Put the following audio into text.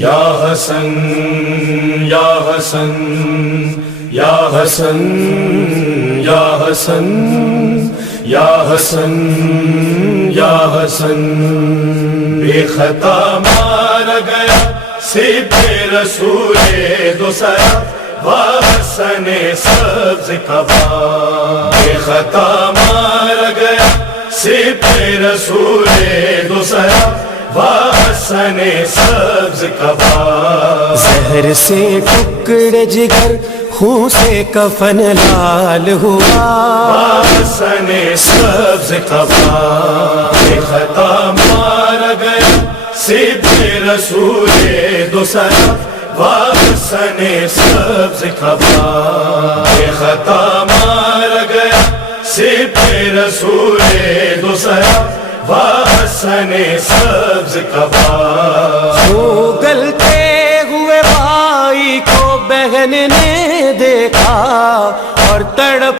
یا حسن یا حسن یا حسن یا حسن یا حسن یا حسن، بے خطا مارا گیا سب رسول دوسرا حسن سبز قبا، بے خطا مارا گیا سب رسول دوسرا حسن سبز قبا، زہر سے ٹکڑے جگر خون سے کفن لال ہوا، حسن سبز قبا، بے خطا مارا گیا سب رسول دوسرا حسن سبز قبا، بے خطا مارا گیا سب رسول دوسرا حسن سبز قبا، وہ گلتے ہوئے بھائی کو بہن نے دیکھا اور تڑپ